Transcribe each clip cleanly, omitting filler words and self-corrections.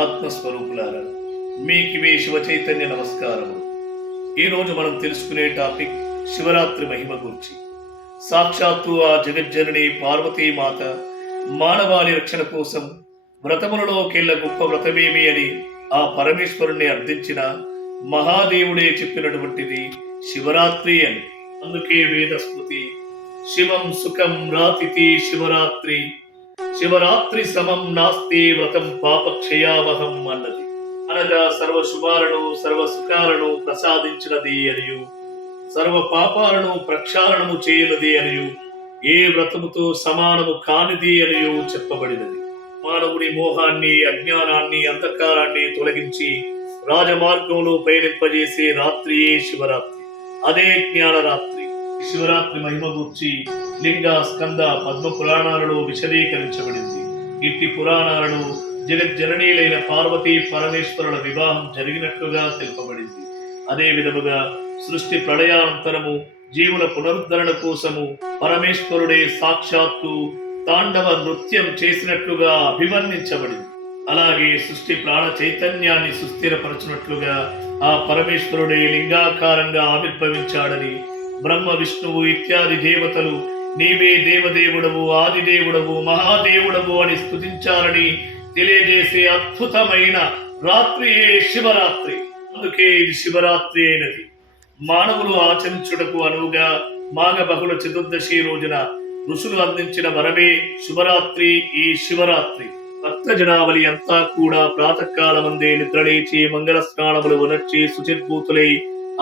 ఆత్మస్వరూపులారా, మీకివే శివ చైతన్య నమస్కారము. ఈరోజు మనం తెలుసుకునే టాపిక్ శివరాత్రి మహిమ గురించి. సాక్షాత్తు ఆ జగజ్జనని పార్వతీమాత మానవాళి రక్షణ కోసం వ్రతములలోకెళ్ళ గొప్ప వ్రతమేమి అని ఆ పరమేశ్వరుణ్ణి అర్థించిన మహాదేవుడే చెప్పినటువంటిది శివరాత్రి అని. అందుకే వేద స్మృతి శివం సుఖం రాతిథి శివరాత్రి, శివరాత్రి సమం నాస్తి వ్రతం పాపక్షయావహం అన్నది. అనగా సర్వ శుభాలను సర్వ సుఖాలను ప్రసాదించినది అనియు, సర్వ పాపాలను ప్రక్షాళనము చేయనది అనియు, ఏ వ్రతముతో సమానము కానిది అనియు చెప్పబడినది. మానవుని మోహాన్ని, అజ్ఞానాన్ని, అంధకారాన్ని తొలగించి రాజమార్గంలో పయనింపజేసే రాత్రియే శివరాత్రి. అదే జ్ఞానరాత్రి. శివరాత్రి మహిమ గురించి లింగ, స్కంద, పద్మ పురాణాలలో విశదీకరించబడింది. ఇట్టి పురాణాలను జగజ్జననీలైన పార్వతీ పరమేశ్వరుల వివాహం జరిగినట్లుగా తెలుపబడింది. అదే విధముగా సృష్టి ప్రళయానంతరము జీవుల పునరుద్ధరణ కోసము పరమేశ్వరుడే సాక్షాత్తు తాండవ నృత్యం చేసినట్లుగా అభివర్ణించబడింది. అలాగే సృష్టి ప్రాణ చైతన్యాన్ని సుస్థిరపరచునట్లుగా ఆ పరమేశ్వరుడే లింగాకారంగా ఆవిర్భవించాడని బ్రహ్మ, విష్ణువు ఇత్యాది దేవతలు నీవే దేవదేవుడవు, ఆదిదేవుడవు, మహాదేవుడవు అని స్తుతించాలని తెలియజేసే అద్భుతమైన రాత్రియే శివరాత్రి. అందుకే ఇది శివరాత్రి అయినది. మానవులు ఆచరించుటకు అనువుగా మాఘ బహుళ చతుర్దశి రోజున ఋషులు అందించిన వరమే శుభరాత్రి. ఈ శివరాత్రి భక్త జనావళి అంతా కూడా ప్రాతకాలమందే నిద్రలేచి మంగళ స్నానములు ఉనర్చి శుచిర్భూతులై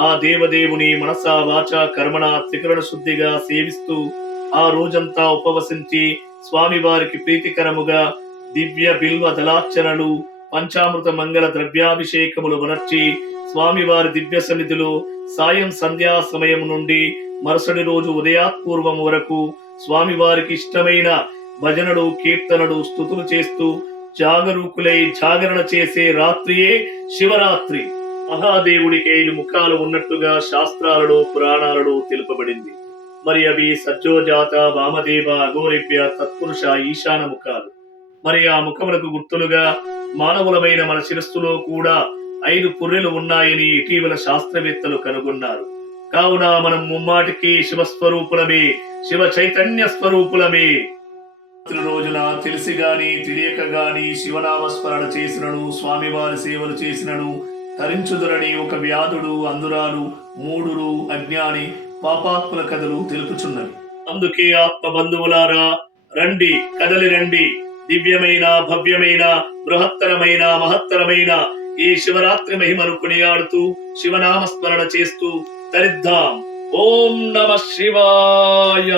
ఆ దేవదేవుని మనసా వాచా కర్మణ త్రికరణ శుద్ధిగా సేవిస్తూ ఆ రోజంతా ఉపవసించి స్వామివారికి ప్రీతికరముగా దివ్య బిల్వ దళార్చనలు, పంచామృత మంగళ ద్రవ్యాభిషేకములు వనర్చి స్వామివారి దివ్య సన్నిధిలో సాయం సంధ్యా సమయం నుండి మరుసటి రోజు ఉదయాత్పూర్వం వరకు స్వామివారికి ఇష్టమైన భజనలు, కీర్తనలు, స్తుతులు చేస్తూ జాగరూకులై జాగరణ చేసే రాత్రియే శివరాత్రి. మహాదేవుడికి 5 ముఖాలు ఉన్నట్టుగా శాస్త్రాలలో పురాణాలలో తెలుపబడింది. మరి అవి సజ్జోజాత, వామదేవ, అఘోరేభ్య, తత్పురుష, ఈశాన ముఖాలు. మరి ఆ ముఖములకు గుర్తులుగా మానవులమైన మన శిరస్సులో కూడా 5 పుర్రెలు ఉన్నాయని ఇటీవల శాస్త్రవేత్తలు కనుగొన్నారు. కావున మనం ముమ్మాటికి శివస్వరూపులమే, శివ చైతన్య స్వరూపులమే. రోజున తెలిసి గాని తెలియక గాని శివనామస్మరణ చేసినను, స్వామివారి సేవలు చేసినను తరించుదురని ఒక వ్యాధుడు, అందురాలు, మూడురు, అజ్ఞాని, పాపాత్ముల కథలు తెలుపుచున్నవి. అందుకే ఆత్మ బంధువులారా, రండి, కదలి రండి. దివ్యమైన, భవ్యమైన, బృహత్తరమైన, మహత్తరమైన ఈ శివరాత్రి మహిమను కొనియాడుతూ శివనామస్మరణ చేస్తూ తరిద్దాం. ఓం నమః శివాయ.